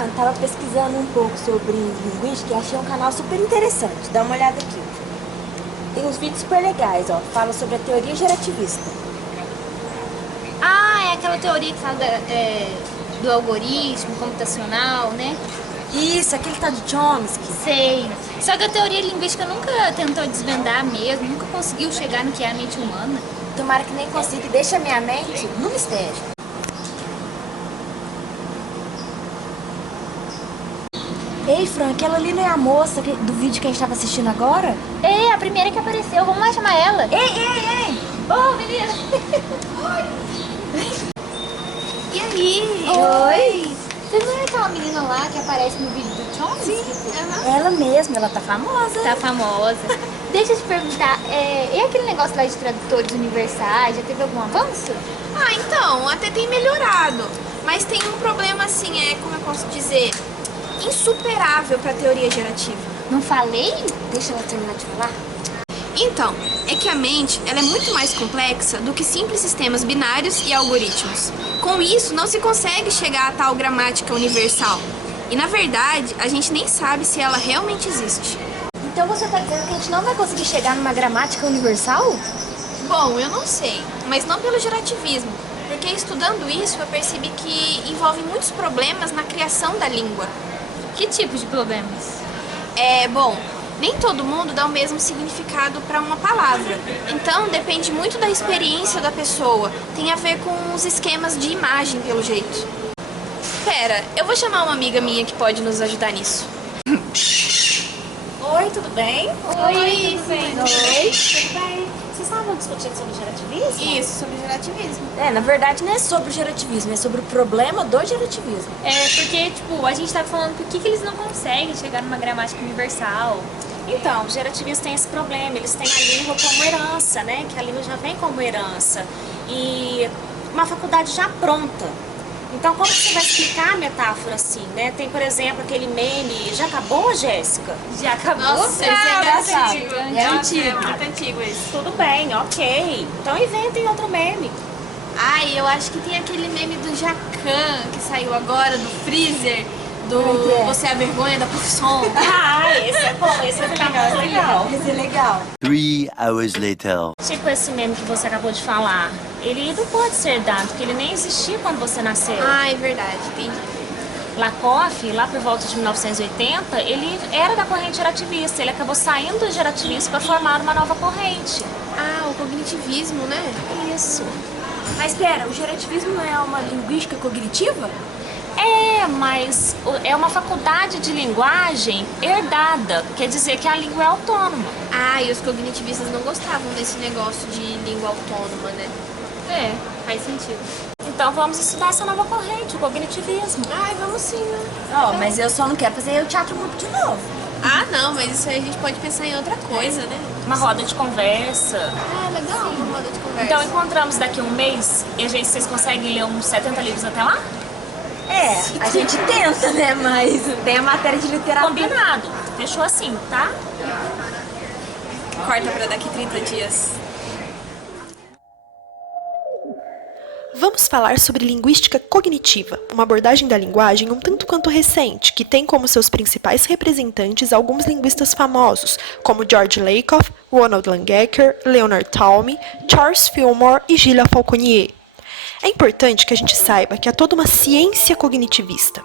manhã estava pesquisando um pouco sobre linguística e achei um canal super interessante. Dá uma olhada aqui. Tem uns vídeos super legais, ó. Fala sobre a teoria gerativista. Ah, é aquela teoria que fala do algoritmo computacional, né? Isso, aquele tá de Chomsky. Sei. Só que a teoria linguística nunca tentou desvendar mesmo, nunca conseguiu chegar no que é a mente humana. Tomara que nem consiga e deixe a minha mente no mistério. Ei, Fran, aquela ali não é a moça do vídeo que a gente estava assistindo agora? É, a primeira que apareceu, vamos lá chamar ela. Ei! Ô, menina! E aí? Oi! Você não é aquela menina lá que aparece no vídeo do Chomsky? Sim. Ela mesma, ela tá famosa. Tá famosa. Deixa eu te perguntar, e aquele negócio lá de tradutores universais, já teve algum avanço? Ah, então, até tem melhorado. Mas tem um problema assim, como eu posso dizer, insuperável para a teoria gerativa. Não falei? Deixa ela terminar de falar. Então, é que a mente ela é muito mais complexa do que simples sistemas binários e algoritmos. Com isso, não se consegue chegar a tal gramática universal. E, na verdade, a gente nem sabe se ela realmente existe. Então você tá dizendo que a gente não vai conseguir chegar numa gramática universal? Bom, eu não sei, mas não pelo gerativismo. Porque estudando isso, eu percebi que envolve muitos problemas na criação da língua. Que tipo de problemas? Bom, nem todo mundo dá o mesmo significado para uma palavra. Então, depende muito da experiência da pessoa. Tem a ver com os esquemas de imagem, pelo jeito. Pera, eu vou chamar uma amiga minha que pode nos ajudar nisso. Oi, tudo bem? Oi, tudo bem? Oi, tudo bem? Vocês estavam discutindo sobre gerativismo? Isso, sobre gerativismo. Na verdade não é sobre o gerativismo, é sobre o problema do gerativismo. É, porque, tipo, a gente tá falando por que eles não conseguem chegar numa gramática universal. Então, os gerativistas têm esse problema, eles têm a língua como herança, né? Que a língua já vem como herança. E uma faculdade já pronta. Então, como que você vai explicar a metáfora assim, né? Tem, por exemplo, aquele meme... Já acabou, Jéssica? Já acabou? Nossa, esse é antigo. É antigo. É muito antigo esse. Tudo bem, ok. Então inventem outro meme. Ai, eu acho que tem aquele meme do Jacan que saiu agora, do Freezer, do Como é que é? Você é a vergonha da profissão. Ah, esse é bom, esse vai ficar mais legal. Isso é legal. 3 hours later. Tipo esse meme que você acabou de falar. Ele não pode ser dado, porque ele nem existia quando você nasceu. Ah, é verdade, entendi. Lakoff, lá por volta de 1980, ele era da corrente gerativista. Ele acabou saindo do gerativismo para formar uma nova corrente. Ah, o cognitivismo, né? Isso. Mas pera, o gerativismo não é uma linguística cognitiva? É, mas é uma faculdade de linguagem herdada. Quer dizer que a língua é autônoma. Ah, e os cognitivistas não gostavam desse negócio de língua autônoma, né? É, faz sentido. Então vamos estudar essa nova corrente, o cognitivismo. Ai, vamos sim, né? Ó, mas eu só não quero fazer o teatro grupo de novo. Ah, não, mas isso aí a gente pode pensar em outra coisa, né? Uma roda de conversa. Ah, legal, uma roda de conversa. Então encontramos daqui a um mês e vocês conseguem ler uns 70 livros até lá? A gente tenta, né? Mas tem a matéria de literatura. Combinado. Fechou assim, tá? Corta pra daqui 30 dias. Vamos falar sobre linguística cognitiva, uma abordagem da linguagem um tanto quanto recente, que tem como seus principais representantes alguns linguistas famosos, como George Lakoff, Ronald Langecker, Leonard Talmy, Charles Fillmore e Gilles Falconier. É importante que a gente saiba que há toda uma ciência cognitivista.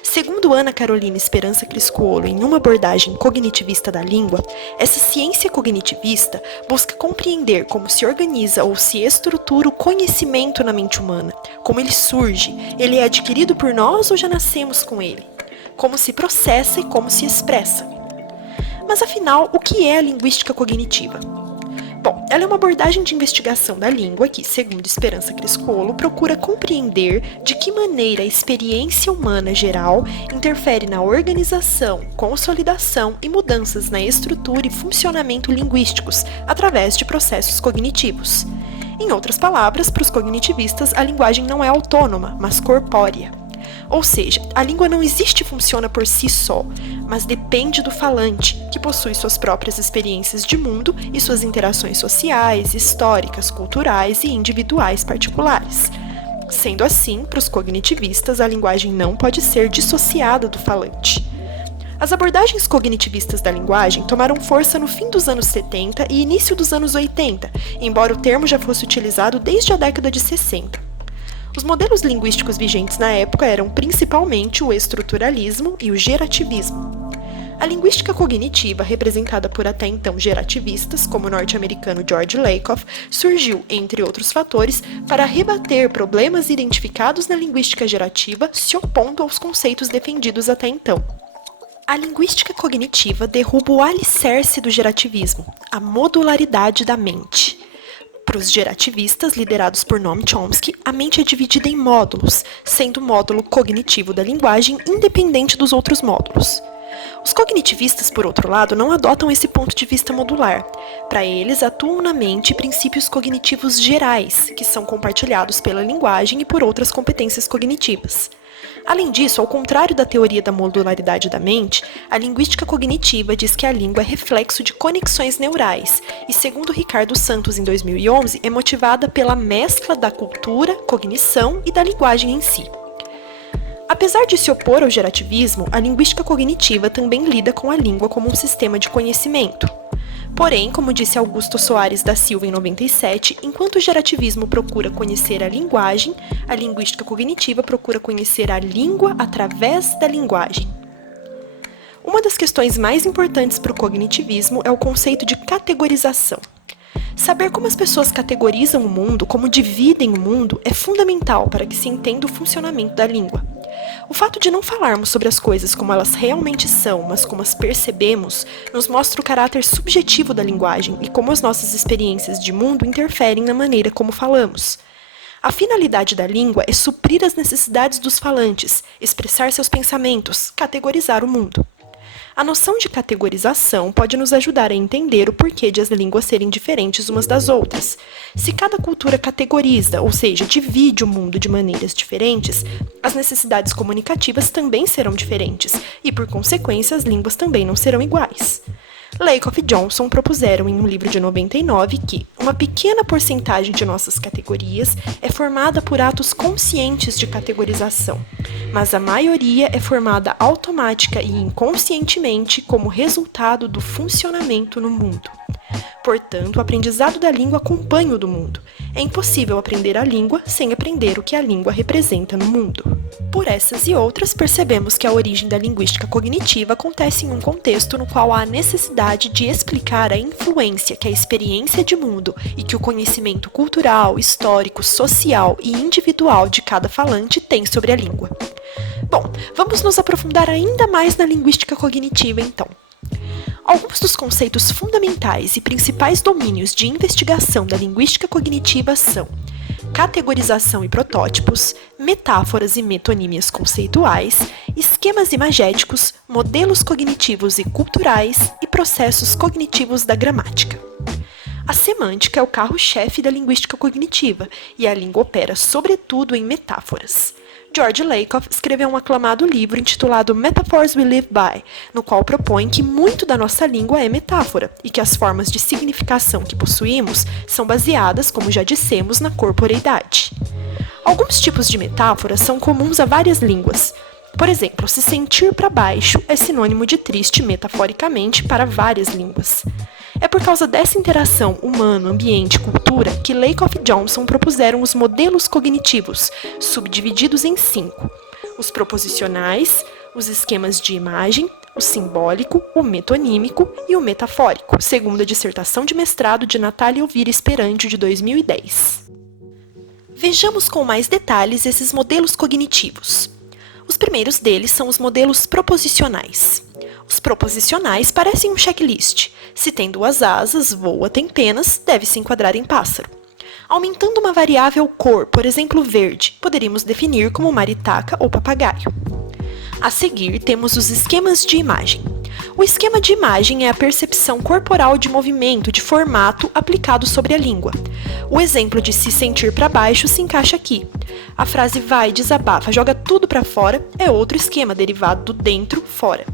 Segundo Ana Carolina Esperança Criscuolo, em uma abordagem cognitivista da língua, essa ciência cognitivista busca compreender como se organiza ou se estrutura o conhecimento na mente humana, como ele surge, ele é adquirido por nós ou já nascemos com ele, como se processa e como se expressa. Mas afinal, o que é a linguística cognitiva? Bom, ela é uma abordagem de investigação da língua que, segundo Esperança Criscuolo, procura compreender de que maneira a experiência humana geral interfere na organização, consolidação e mudanças na estrutura e funcionamento linguísticos através de processos cognitivos. Em outras palavras, para os cognitivistas, a linguagem não é autônoma, mas corpórea. Ou seja, a língua não existe e funciona por si só, mas depende do falante, que possui suas próprias experiências de mundo e suas interações sociais, históricas, culturais e individuais particulares. Sendo assim, para os cognitivistas, a linguagem não pode ser dissociada do falante. As abordagens cognitivistas da linguagem tomaram força no fim dos anos 70 e início dos anos 80, embora o termo já fosse utilizado desde a década de 60. Os modelos linguísticos vigentes na época eram principalmente o estruturalismo e o gerativismo. A linguística cognitiva, representada por até então gerativistas, como o norte-americano George Lakoff, surgiu, entre outros fatores, para rebater problemas identificados na linguística gerativa, se opondo aos conceitos defendidos até então. A linguística cognitiva derruba o alicerce do gerativismo, a modularidade da mente. Para os gerativistas, liderados por Noam Chomsky, a mente é dividida em módulos, sendo o módulo cognitivo da linguagem independente dos outros módulos. Os cognitivistas, por outro lado, não adotam esse ponto de vista modular. Para eles, atuam na mente princípios cognitivos gerais, que são compartilhados pela linguagem e por outras competências cognitivas. Além disso, ao contrário da teoria da modularidade da mente, a linguística cognitiva diz que a língua é reflexo de conexões neurais e, segundo Ricardo Santos, em 2011, é motivada pela mescla da cultura, cognição e da linguagem em si. Apesar de se opor ao gerativismo, a linguística cognitiva também lida com a língua como um sistema de conhecimento. Porém, como disse Augusto Soares da Silva em 97, enquanto o gerativismo procura conhecer a linguagem, a linguística cognitiva procura conhecer a língua através da linguagem. Uma das questões mais importantes para o cognitivismo é o conceito de categorização. Saber como as pessoas categorizam o mundo, como dividem o mundo, é fundamental para que se entenda o funcionamento da língua. O fato de não falarmos sobre as coisas como elas realmente são, mas como as percebemos, nos mostra o caráter subjetivo da linguagem e como as nossas experiências de mundo interferem na maneira como falamos. A finalidade da língua é suprir as necessidades dos falantes, expressar seus pensamentos, categorizar o mundo. A noção de categorização pode nos ajudar a entender o porquê de as línguas serem diferentes umas das outras. Se cada cultura categoriza, ou seja, divide o mundo de maneiras diferentes, as necessidades comunicativas também serão diferentes e, por consequência, as línguas também não serão iguais. Lakoff e Johnson propuseram em um livro de 99 que uma pequena porcentagem de nossas categorias é formada por atos conscientes de categorização, mas a maioria é formada automática e inconscientemente como resultado do funcionamento no mundo. Portanto, o aprendizado da língua acompanha o do mundo. É impossível aprender a língua sem aprender o que a língua representa no mundo. Por essas e outras, percebemos que a origem da linguística cognitiva acontece em um contexto no qual há a necessidade de explicar a influência que a experiência de mundo e que o conhecimento cultural, histórico, social e individual de cada falante tem sobre a língua. Bom, vamos nos aprofundar ainda mais na linguística cognitiva, então. Alguns dos conceitos fundamentais e principais domínios de investigação da linguística cognitiva são categorização e protótipos, metáforas e metonímias conceituais, esquemas imagéticos, modelos cognitivos e culturais e processos cognitivos da gramática. A semântica é o carro-chefe da linguística cognitiva e a língua opera sobretudo em metáforas. George Lakoff escreveu um aclamado livro intitulado Metaphors We Live By, no qual propõe que muito da nossa língua é metáfora e que as formas de significação que possuímos são baseadas, como já dissemos, na corporeidade. Alguns tipos de metáforas são comuns a várias línguas. Por exemplo, se sentir para baixo é sinônimo de triste metaforicamente para várias línguas. É por causa dessa interação humano, ambiente e cultura que Lakoff e Johnson propuseram os modelos cognitivos, subdivididos em 5. Os proposicionais, os esquemas de imagem, o simbólico, o metonímico e o metafórico, segundo a dissertação de mestrado de Natália Elvira Esperandio, de 2010. Vejamos com mais detalhes esses modelos cognitivos. Os primeiros deles são os modelos proposicionais. Os proposicionais parecem um checklist. Se tem 2 asas, voa, tem penas, deve se enquadrar em pássaro. Aumentando uma variável cor, por exemplo verde, poderíamos definir como maritaca ou papagaio. A seguir, temos os esquemas de imagem. O esquema de imagem é a percepção corporal de movimento, de formato aplicado sobre a língua. O exemplo de se sentir para baixo se encaixa aqui. A frase vai, desabafa, joga tudo para fora é outro esquema derivado do dentro, fora.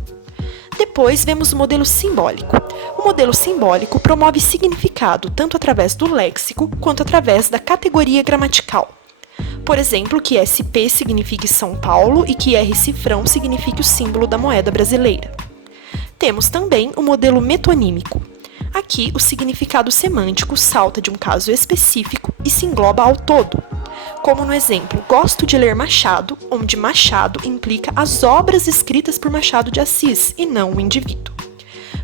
Depois vemos o modelo simbólico. O modelo simbólico promove significado tanto através do léxico quanto através da categoria gramatical. Por exemplo, que SP signifique São Paulo e que R cifrão signifique o símbolo da moeda brasileira. Temos também o modelo metonímico. Aqui, o significado semântico salta de um caso específico e se engloba ao todo. Como no exemplo, gosto de ler Machado, onde Machado implica as obras escritas por Machado de Assis e não o indivíduo.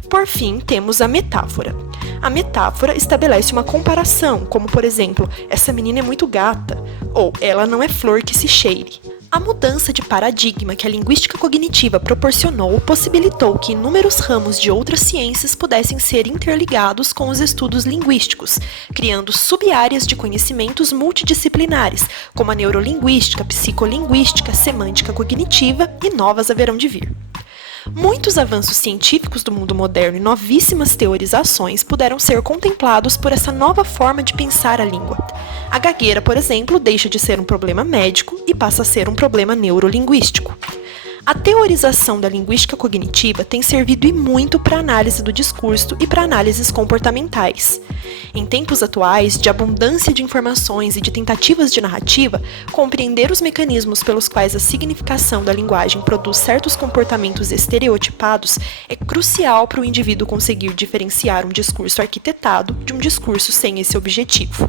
Por fim, temos a metáfora. A metáfora estabelece uma comparação, como por exemplo, essa menina é muito gata, ou ela não é flor que se cheire. A mudança de paradigma que a linguística cognitiva proporcionou possibilitou que inúmeros ramos de outras ciências pudessem ser interligados com os estudos linguísticos, criando sub-áreas de conhecimentos multidisciplinares, como a neurolinguística, psicolinguística, semântica cognitiva e novas haverão de vir. Muitos avanços científicos do mundo moderno e novíssimas teorizações puderam ser contemplados por essa nova forma de pensar a língua. A gagueira, por exemplo, deixa de ser um problema médico e passa a ser um problema neurolinguístico. A teorização da linguística cognitiva tem servido e muito para a análise do discurso e para análises comportamentais. Em tempos atuais, de abundância de informações e de tentativas de narrativa, compreender os mecanismos pelos quais a significação da linguagem produz certos comportamentos estereotipados é crucial para o indivíduo conseguir diferenciar um discurso arquitetado de um discurso sem esse objetivo.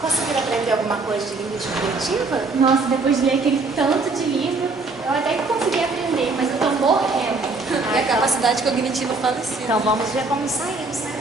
Conseguiram aprender alguma coisa de linguística cognitiva? Nossa, depois de ler aquele tanto de livro, eu até que consegui aprender, mas eu tô morrendo. E a capacidade cognitiva falecida. Então vamos ver como saímos, né?